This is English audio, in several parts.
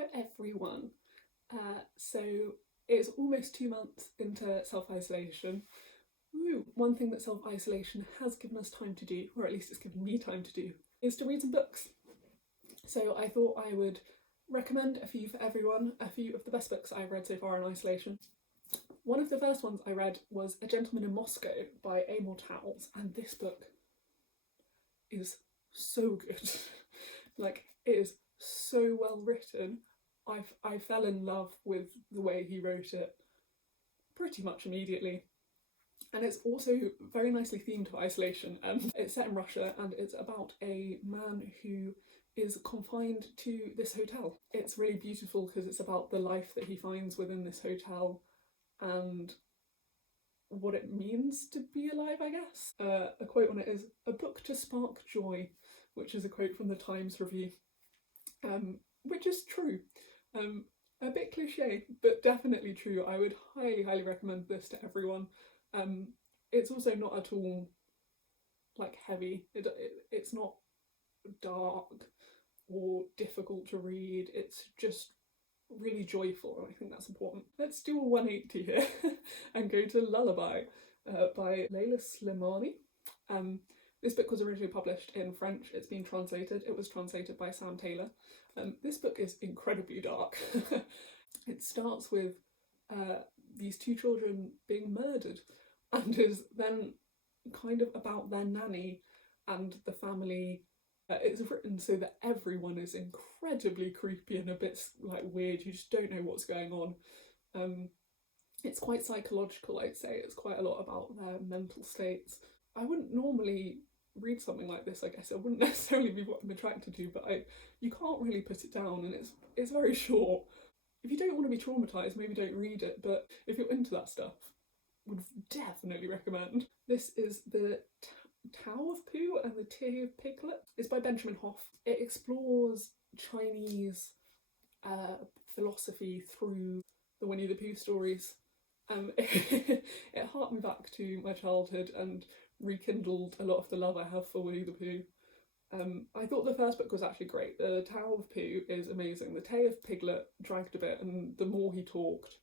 Hello everyone. So it's almost 2 months into self-isolation. One thing that self-isolation has given us time to do, or at least it's given me time to do, is to read some books. So I thought I would recommend a few for everyone, a few of the best books I've read so far in isolation. One of the first ones I read was A Gentleman in Moscow by Amor, Towles, and this book is so good. Like, it is so well written. I fell in love with the way he wrote it pretty much immediately. And it's also very nicely themed to isolation. It's set in Russia and it's about a man who is confined to this hotel. It's really beautiful because it's about the life that he finds within this hotel and what it means to be alive, I guess. A quote on it is, "A book to spark joy," which is a quote from the Times Review, which is true. A bit cliche, but definitely true. I would highly recommend this to everyone. It's also not at all like heavy. It's not dark or difficult to read. It's just really joyful, and I think that's important. Let's do a 180 here and go to Lullaby by Leïla Slimani. This book was originally published in French. It's been translated. It was translated by Sam Taylor. This book is incredibly dark. It starts with these two children being murdered and is then kind of about their nanny and the family. It's written so that everyone is incredibly creepy and a bit like weird. You just don't know what's going on. It's quite psychological, I'd say. It's quite a lot about their mental states. I wouldn't normally read something like this, I guess. It wouldn't necessarily be what I'm attracted to, but you can't really put it down, and it's very short. If you don't want to be traumatised, maybe don't read it, but if you're into that stuff, would definitely recommend. This is the Tao of Pooh and the Tea of Piglet. It's by Benjamin Hoff. It explores Chinese philosophy through the Winnie the Pooh stories. It harked me back to my childhood and rekindled a lot of the love I have for Winnie the Pooh. I thought the first book was actually great. The Tao of Pooh is amazing. The Tea of Piglet dragged a bit, and the more he talked,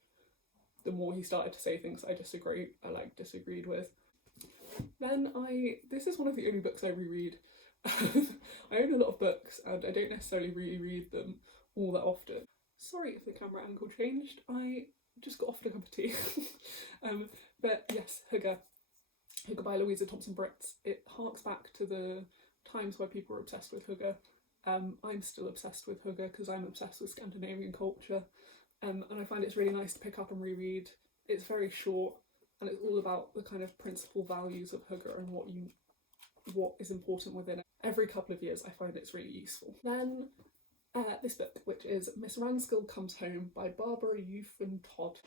the more he started to say things I disagreed with. Then this is one of the only books I reread. I own a lot of books and I don't necessarily reread them all that often. Sorry if the camera angle changed, I just got offered a cup of tea. But yes, Hygge by Louisa, Thomson, Brits. It harks back to the times where people were obsessed with Hygge. I'm still obsessed with Hygge because I'm obsessed with Scandinavian culture, and I find it's really nice to pick up and reread. It's very short and it's all about the kind of principal values of Hygge and what is important within it. Every couple of years I find it's really useful. Then this book, which is Miss Ranskill Comes Home by Barbra, Euphran, Todd.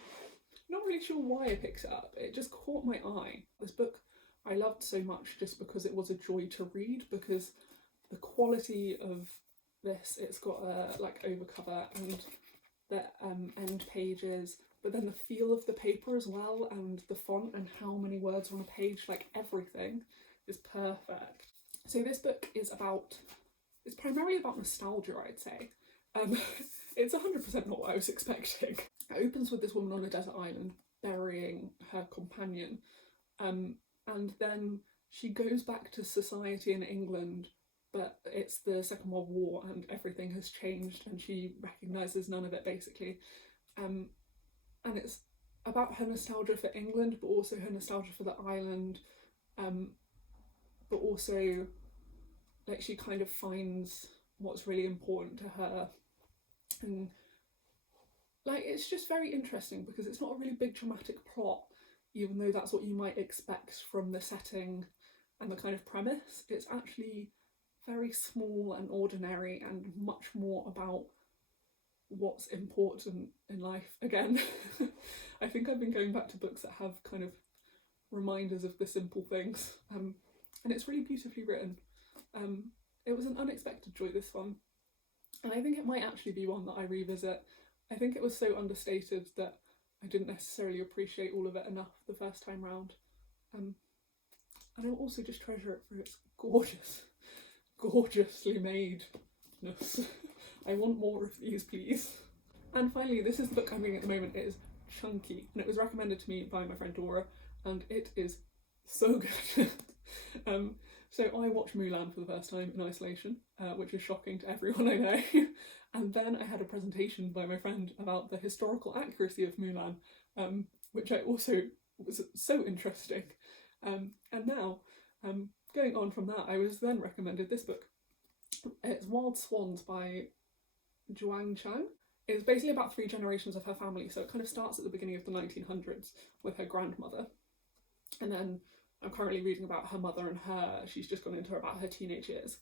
Not really sure why I picked it up. It just caught my eye. This book I loved so much just because it was a joy to read, because the quality of this, it's got a like overcover and the end pages, but then the feel of the paper as well, and the font and how many words are on a page, like everything is perfect. So this book is primarily about nostalgia, I'd say. It's 100% not what I was expecting. It opens with this woman on a desert island burying her companion, and then she goes back to society in England, but it's the Second World War and everything has changed and she recognises none of it, basically. And it's about her nostalgia for England, but also her nostalgia for the island, but also like she kind of finds what's really important to her, and like it's just very interesting because it's not a really big dramatic plot, even though that's what you might expect from the setting and the kind of premise. It's actually very small and ordinary and much more about what's important in life again. I think I've been going back to books that have kind of reminders of the simple things, and it's really beautifully written. It was an unexpected joy, this one, and I think it might actually be one that I revisit. I think it was so understated that I didn't necessarily appreciate all of it enough the first time round, and I'll also just treasure it for its gorgeously madness. I want more of these, please. And finally, this is the book I'm reading at the moment. It is Chunky, and it was recommended to me by my friend Dora, and it is so good. So I watched Mulan for the first time in isolation, which is shocking to everyone I know. And then I had a presentation by my friend about the historical accuracy of Mulan, which I also was so interesting. And now, going on from that, I was then recommended this book. It's Wild Swans by Chang. It's basically about 3 generations of her family, so it kind of starts at the beginning of the 1900s with her grandmother, and then I'm currently reading about her mother and she's just gone into about her teenage years.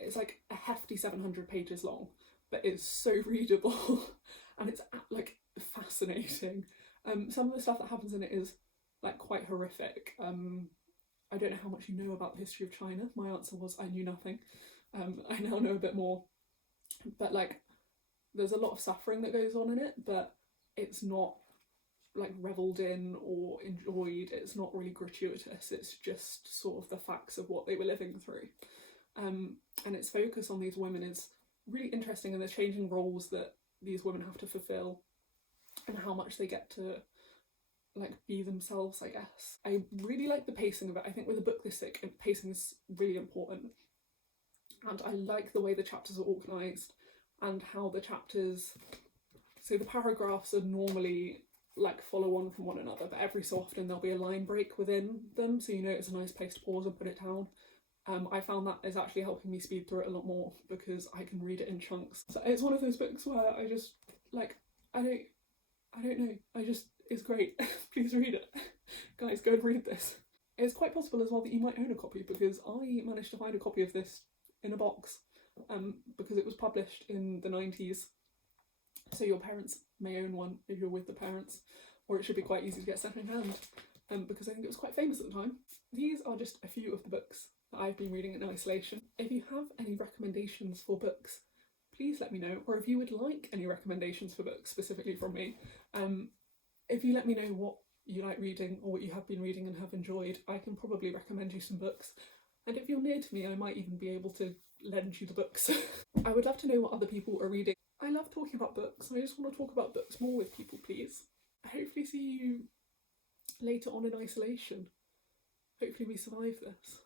It's like a hefty 700 pages long, but it's so readable and it's like fascinating. Some of the stuff that happens in it is like quite horrific. I don't know how much you know about the history of China. My answer was I knew nothing. I now know a bit more, but like there's a lot of suffering that goes on in it, but it's not like revelled in or enjoyed. It's not really gratuitous. It's just sort of the facts of what they were living through. And its focus on these women is really interesting, and the changing roles that these women have to fulfill and how much they get to like be themselves, I guess. I really like the pacing of it. I think with a book this thick, pacing is really important, and I like the way the chapters are organised and how the chapters, so the paragraphs are normally like follow on from one another, but every so often there'll be a line break within them, so you know it's a nice place to pause and put it down. I found that is actually helping me speed through it a lot more because I can read it in chunks. So it's one of those books where I just like I don't know, it's great. Please read it. Guys, go and read this. It's quite possible as well that you might own a copy, because I managed to find a copy of this in a box, because it was published in the 90s. So your parents may own one if you're with the parents, or it should be quite easy to get second hand, because I think it was quite famous at the time. These are just a few of the books that I've been reading in isolation. If you have any recommendations for books, please let me know, or if you would like any recommendations for books specifically from me. If you let me know what you like reading or what you have been reading and have enjoyed, I can probably recommend you some books. And if you're near to me, I might even be able to lend you the books. I would love to know what other people are reading. I love talking about books, and I just want to talk about books more with people, please. I hopefully see you later on in isolation. Hopefully we survive this.